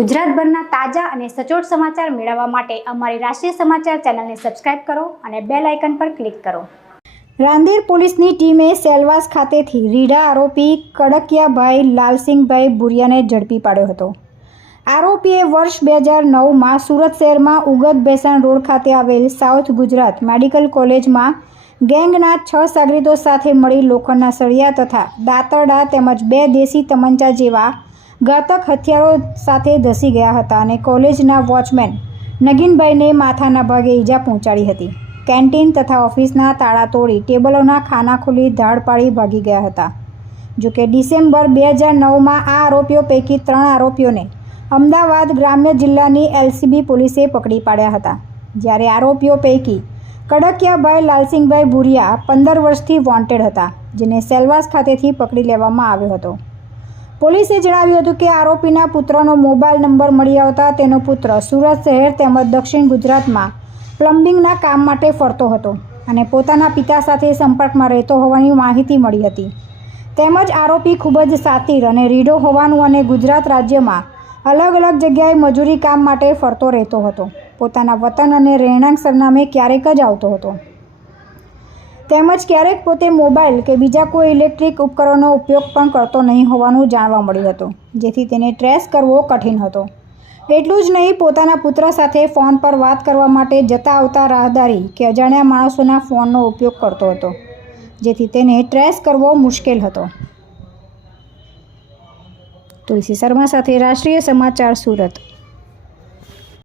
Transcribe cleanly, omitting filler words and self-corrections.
ગુજરાતભરના તાજા અને સચોટ સમાચાર મેળવવા માટે અમારી રાષ્ટ્રીય સમાચાર ચેનલને સબસ્ક્રાઇબ કરો અને બેલ આઇકન પર ક્લિક કરો। રાંદેર પોલીસની ટીમે સેલવાસ ખાતેથી રીઢા આરોપી કડકિયાભાઈ લાલસિંગભાઈ ભુરિયાને ઝડપી પાડ્યો હતો। આરોપીએ વર્ષ 2009માં સુરત શહેરમાં ઉગત ભેસાણ રોડ ખાતે આવેલ સાઉથ ગુજરાત મેડિકલ કોલેજમાં ગેંગના 6 સાગરીતો સાથે મળી લોખંડના સળિયા તથા દાતરડા તેમજ 2 દેશી તમંચા જેવા ઘાતક હથિયારો સાથે ધસી ગયા હતા અને કોલેજના વોચમેન નગીનભાઈને માથાના ભાગે ઈજા પહોંચાડી હતી। કેન્ટીન તથા ઓફિસના તાળા તોડી ટેબલોના ખાના ખોલી ધાડ પાડી ભાગી ગયા હતા। જોકે ડિસેમ્બર 2009માં આ આરોપીઓ પૈકી 3 આરોપીઓને અમદાવાદ ગ્રામ્ય જિલ્લાની LCB પોલીસે પકડી પાડ્યા હતા, જ્યારે આરોપીઓ પૈકી કડકિયાભાઈ લાલસિંગભાઈ ભુરિયા 15 વર્ષથી વોન્ટેડ હતા, જેને સેલવાસ ખાતેથી પકડી લેવામાં આવ્યો હતો। પોલીસે જણાવ્યું હતું કે આરોપીના પુત્રનો મોબાઈલ નંબર મળી આવતા તેનો પુત્ર સુરત શહેર તેમજ દક્ષિણ ગુજરાતમાં પ્લમ્બિંગના કામ માટે ફરતો હતો અને પોતાના પિતા સાથે સંપર્કમાં રહેતો હોવાની માહિતી મળી હતી। તેમજ આરોપી ખૂબ જ શાતિર અને રીઢો હોવાનું અને ગુજરાત રાજ્યમાં અલગ અલગ જગ્યાએ મજૂરી કામ માટે ફરતો રહેતો હતો। પોતાના વતન અને રહેણાંક સરનામે ક્યારેક જ આવતો હતો, તેમજ ક્યારેક પોતે મોબાઈલ કે બીજા કોઈ ઇલેક્ટ્રિક ઉપકરણનો ઉપયોગ પણ કરતો નહીં હોવાનું જાણવા મળ્યું હતું, જેથી તેને ટ્રેસ કરવો કઠિન હતો। એટલું જ નહીં, પોતાના પુત્ર સાથે ફોન પર વાત કરવા માટે જતા આવતા રાહદારી કે અજાણ્યા માણસોના ફોનનો ઉપયોગ કરતો હતો, જેથી તેને ટ્રેસ કરવો મુશ્કેલ હતો। તુલસી શર્મા સાથે રાષ્ટ્રીય સમાચાર, સુરત।